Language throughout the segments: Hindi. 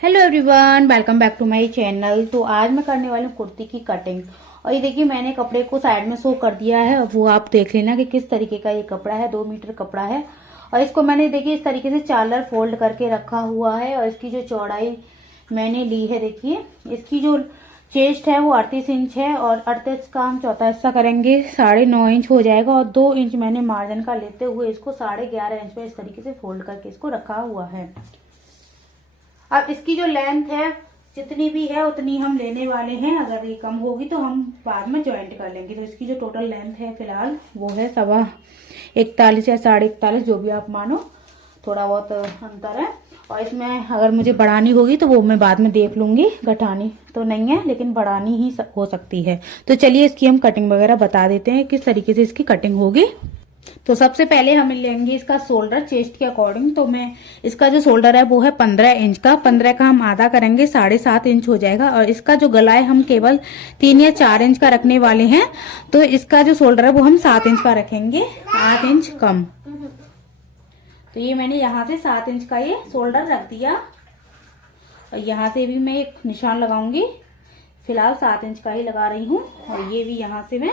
Hello everyone, welcome back to my channel. तो आज मैं करने वाली हूँ कुर्ती की कटिंग। और ये देखिए, मैंने कपड़े को साइड में शो कर दिया है। वो आप देख लेना कि किस तरीके का ये कपड़ा है। 2 मीटर कपड़ा है और इसको मैंने देखिए इस तरीके से चालर फोल्ड करके रखा हुआ है। और इसकी जो चौड़ाई मैंने ली है, देखिए इसकी जो चेस्ट है वो 38 इंच है और 38 का हम चौथा हिस्सा करेंगे 9.5 इंच हो जाएगा। और 2 इंच मैंने मार्जिन का लेते हुए इसको 11.5 इंच पे इस तरीके से फोल्ड करके इसको रखा हुआ है। अब इसकी जो लेंथ है जितनी भी है उतनी हम लेने वाले हैं। अगर ये कम होगी तो हम बाद में ज्वाइंट कर लेंगे। तो इसकी जो टोटल लेंथ है फिलहाल वो है 41 या 41.5, जो भी आप मानो, थोड़ा बहुत अंतर है। और इसमें अगर मुझे बढ़ानी होगी तो वो मैं बाद में देख लूंगी, घटानी तो नहीं है लेकिन बढ़ानी ही हो सकती है। तो चलिए इसकी हम कटिंग वगैरह बता देते हैं किस तरीके से इसकी कटिंग होगी। तो सबसे पहले हम लेंगे इसका शोल्डर चेस्ट के अकॉर्डिंग। तो मैं इसका जो शोल्डर है वो है 15 इंच का। 15 का हम आधा करेंगे, 7.5 इंच हो जाएगा। और इसका जो गला है हम केवल 3 या 4 इंच का रखने वाले हैं। तो इसका जो शोल्डर है वो हम 7 इंच का रखेंगे, 8 इंच कम। तो ये मैंने यहाँ से 7 इंच का ये शोल्डर रख दिया। और यहाँ से भी मैं एक निशान लगाऊंगी। फिलहाल 7 इंच का ही लगा रही हूँ। और ये भी यहाँ से मैं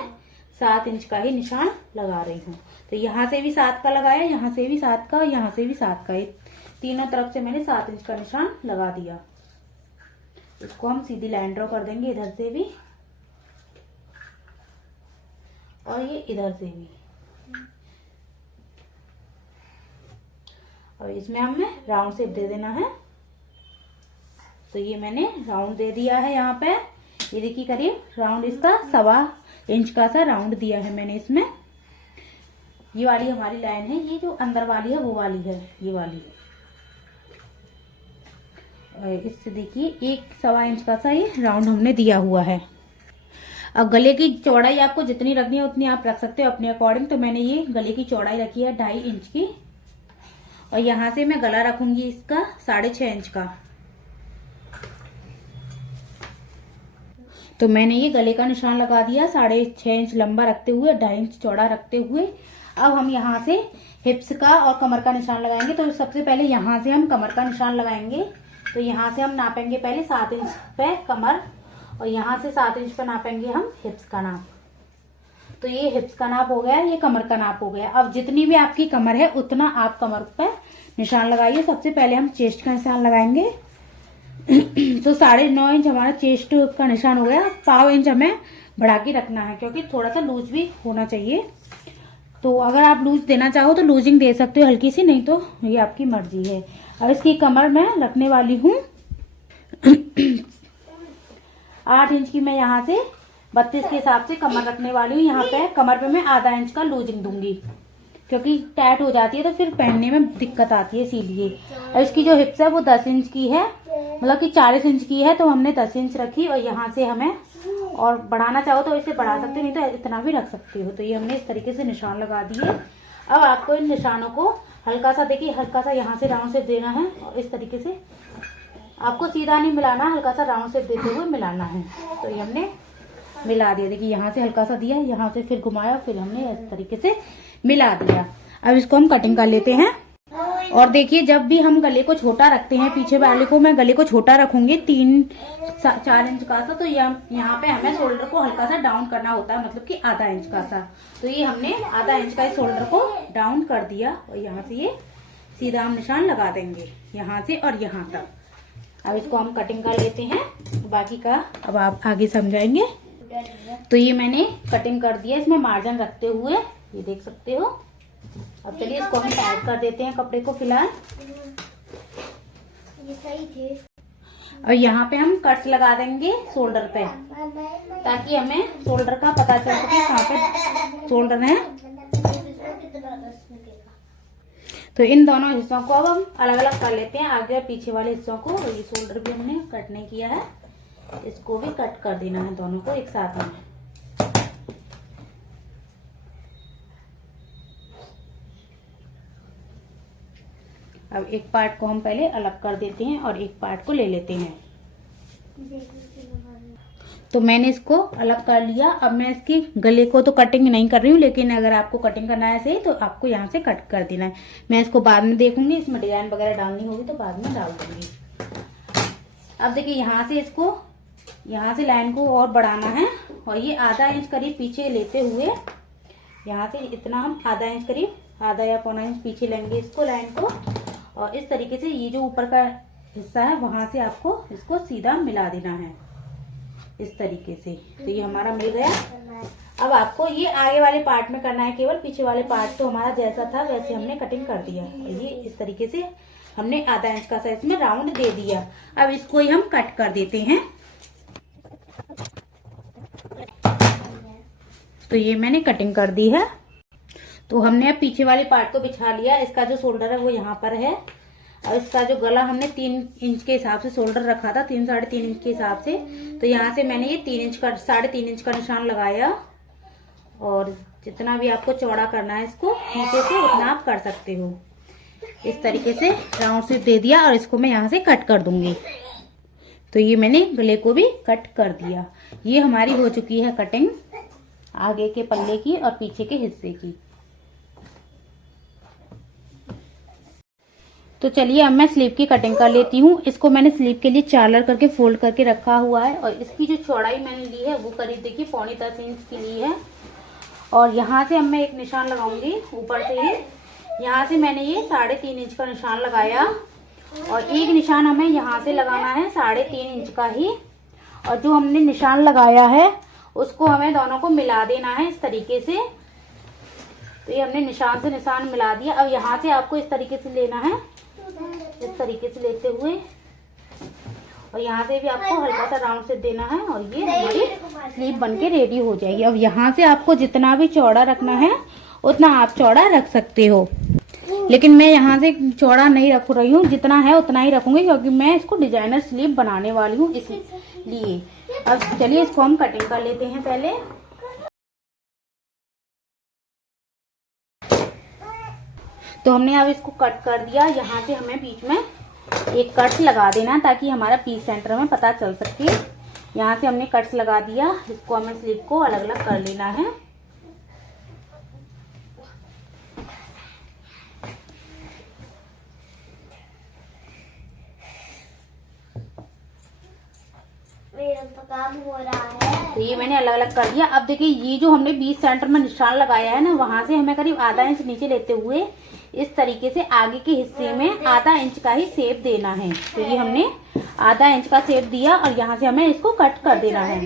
7 इंच का ही निशान लगा रही हूँ। तो यहाँ से भी 7 का लगाया, यहाँ से भी 7 का, यहाँ से भी 7 का, तीनों तरफ से मैंने 7 इंच का निशान लगा दिया। इसको हम सीधी लाइन ड्रॉ कर देंगे, इधर से भी और ये इधर से भी। और इसमें हमें राउंड शेप दे देना है। तो ये मैंने राउंड दे दिया है। यहाँ पे ये देखिए करीब राउंड इसका 1.25 इंच का सा राउंड दिया है मैंने इसमें। ये वाली हमारी लाइन है, ये जो अंदर वाली है वो वाली है, ये वाली। और इससे देखिए 1.25 इंच का सा ये राउंड हमने दिया हुआ है। अब गले की चौड़ाई आपको जितनी रखनी है उतनी आप रख सकते हो अपने अकॉर्डिंग। तो मैंने ये गले की चौड़ाई रखी है 2.5 इंच की। और यहाँ से मैं गला रखूंगी इसका 6.5 इंच का। तो मैंने ये गले का निशान लगा दिया 6.5 इंच लंबा रखते हुए, 2.5 इंच चौड़ा रखते हुए। अब हम यहाँ से हिप्स का और कमर का निशान लगाएंगे। तो सबसे पहले यहाँ से हम कमर का निशान लगाएंगे। तो यहाँ से हम नापेंगे पहले 7 इंच पे कमर और यहाँ से 7 इंच पे नापेंगे हम हिप्स का नाप। तो ये हिप्स का नाप हो गया, ये कमर का नाप हो गया। अब जितनी भी आपकी कमर है उतना आप कमर पे निशान लगाइए। सबसे पहले हम चेस्ट का निशान लगाएंगे। तो 9.5 इंच हमारा चेस्ट का निशान हो गया। 1/4 इंच हमें बढ़ा के रखना है क्योंकि थोड़ा सा लूज भी होना चाहिए। तो अगर आप लूज देना चाहो तो लूजिंग दे सकते हो हल्की सी, नहीं तो ये आपकी मर्जी है। अब इसकी कमर मैं रखने वाली हूँ 8 इंच की। मैं यहाँ से 32 के हिसाब से कमर रखने वाली हूँ। यहाँ पे कमर पे मैं आधा इंच का लूजिंग दूंगी क्योंकि टाइट हो जाती है तो फिर पहनने में दिक्कत आती है, इसीलिए। और इसकी जो हिप्स है वो 10 इंच की है, मतलब कि 40 इंच की है। तो हमने 10 इंच रखी और यहाँ से हमें और बढ़ाना चाहो तो इसे बढ़ा सकते हो, नहीं तो इतना भी रख सकते हो। तो ये हमने इस तरीके से निशान लगा दिए। अब आपको इन निशानों को हल्का सा देखिए, हल्का सा यहाँ से राउंड शेप देना है और इस तरीके से आपको सीधा नहीं मिलाना, हल्का सा राउंड शेप देते हुए मिलाना है। तो ये हमने मिला दिया, देखिए यहाँ से हल्का सा दिया, यहाँ से फिर घुमाया, फिर हमने इस तरीके से मिला दिया। अब इसको हम कटिंग कर लेते हैं। और देखिए जब भी हम गले को छोटा रखते हैं, पीछे वाले को मैं गले को छोटा रखूंगी 3-4 इंच का सा। तो यहाँ पे हमें शोल्डर को हल्का सा डाउन करना होता है, मतलब कि आधा इंच का सा। तो ये हमने आधा इंच का शोल्डर को डाउन कर दिया और यहाँ से ये सीधा हम निशान लगा देंगे यहाँ से और यहाँ तक। अब इसको हम कटिंग कर लेते हैं, बाकी का अब आप आगे समझाएंगे। तो ये मैंने कटिंग कर दिया इसमें मार्जिन रखते हुए, ये देख सकते हो। अब चलिए इसको हम टाइट कर देते हैं कपड़े को फिलहाल। ये सही थे। और यहाँ पे हम कट्स लगा देंगे शोल्डर पे, ताकि हमें शोल्डर का पता चल सके कहाँ पे शोल्डर है। तो इन दोनों हिस्सों को अब हम अलग अलग कर लेते हैं, आगे और पीछे वाले हिस्सों को। ये शोल्डर भी हमने कट नहीं किया है, इसको भी कट कर देना है दोनों को एक साथ में। अब एक पार्ट को हम पहले अलग कर देते हैं और एक पार्ट को ले लेते हैं। तो मैंने इसको अलग कर लिया। अब मैं इसकी गले को तो कटिंग नहीं कर रही हूँ, लेकिन अगर आपको कटिंग करना है सही तो आपको यहाँ से कट कर देना है। मैं इसको बाद में देखूंगी, इसमें डिजाइन वगैरह डालनी होगी तो बाद में डाल दूंगी। अब देखिए यहाँ से लाइन को और बढ़ाना है और ये आधा इंच करीब पीछे लेते हुए यहाँ से इतना हम आधा इंच करीब, आधा या पौना इंच पीछे लेंगे इसको, लाइन को। और इस तरीके से ये जो ऊपर का हिस्सा है वहां से आपको इसको सीधा मिला देना है इस तरीके से। तो ये हमारा मिल गया। अब आपको ये आगे वाले पार्ट में करना है, केवल पीछे वाले पार्ट तो हमारा जैसा था वैसे हमने कटिंग कर दिया। ये इस तरीके से हमने आधा इंच का साइज में राउंड दे दिया। अब इसको ही हम कट कर देते हैं। तो ये मैंने कटिंग कर दी है। तो हमने अब पीछे वाले पार्ट को बिछा लिया। इसका जो शोल्डर है वो यहाँ पर है और इसका जो गला हमने 3 इंच के हिसाब से शोल्डर रखा था, 3 साढ़े 3 इंच के हिसाब से। तो यहाँ से मैंने ये 3 इंच का, 3.5 इंच का निशान लगाया और जितना भी आपको चौड़ा करना है इसको नीचे से उतना आप कर सकते हो। इस तरीके से राउंड शेप दे दिया और इसको मैं यहाँ से कट कर दूंगी। तो ये मैंने गले को भी कट कर दिया। ये हमारी हो चुकी है कटिंग आगे के पल्ले की और पीछे के हिस्से की। तो चलिए अब मैं स्लीव की कटिंग कर लेती हूँ। इसको मैंने स्लीव के लिए चार्लर करके फोल्ड करके रखा हुआ है और इसकी जो चौड़ाई मैंने ली है वो करीब देखिए 9.25 इंच की ली है। और यहाँ से अब मैं एक निशान लगाऊंगी ऊपर से ही। यहाँ से मैंने ये 3.5 इंच का निशान लगाया और एक निशान हमें यहाँ से लगाना है 3.5 इंच का ही। और जो हमने निशान लगाया है उसको हमें दोनों को मिला देना है इस तरीके से। तो ये हमने निशान से निशान मिला दिया। अब यहाँ से आपको इस तरीके से लेना है, इस तरीके से लेते हुए, और यहाँ से भी आपको हल्का सा राउंड से देना है और ये हमारी स्लीव बनके रेडी हो जाएगी। अब यहाँ से आपको जितना भी चौड़ा रखना है उतना आप चौड़ा रख सकते हो, लेकिन मैं यहाँ से चौड़ा नहीं रख रही हूँ, जितना है उतना ही रखूंगी क्योंकि मैं इसको डिजाइनर स्लीव बनाने वाली हूँ इसलिए। अब चलिए इसको हम कटिंग कर लेते हैं पहले। तो हमने अब इसको कट कर दिया। यहाँ से हमें बीच में एक कट लगा देना ताकि हमारा पीस सेंटर में पता चल सके। यहाँ से हमने कट्स लगा दिया। इसको हमें स्लीव को अलग अलग कर लेना है। तो काम हो रहा है। तो ये मैंने अलग अलग कर दिया। अब देखिए ये जो हमने बीच सेंटर में निशान लगाया है ना, वहां से हमें करीब आधा इंच नीचे लेते हुए इस तरीके से आगे के हिस्से में आधा इंच का ही शेप देना है। तो ये हमने आधा इंच का शेप दिया और यहाँ से हमें इसको कट कर देना है।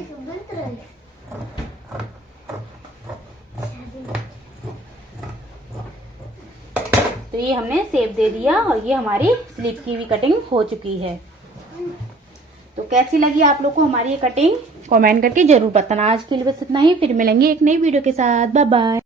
तो ये हमने शेप दे दिया और ये हमारी स्लीव की भी कटिंग हो चुकी है। तो कैसी लगी आप लोग को हमारी ये कटिंग कमेंट करके जरूर बताना। आज के लिए बस इतना ही, फिर मिलेंगे एक नई वीडियो के साथ। Bye bye.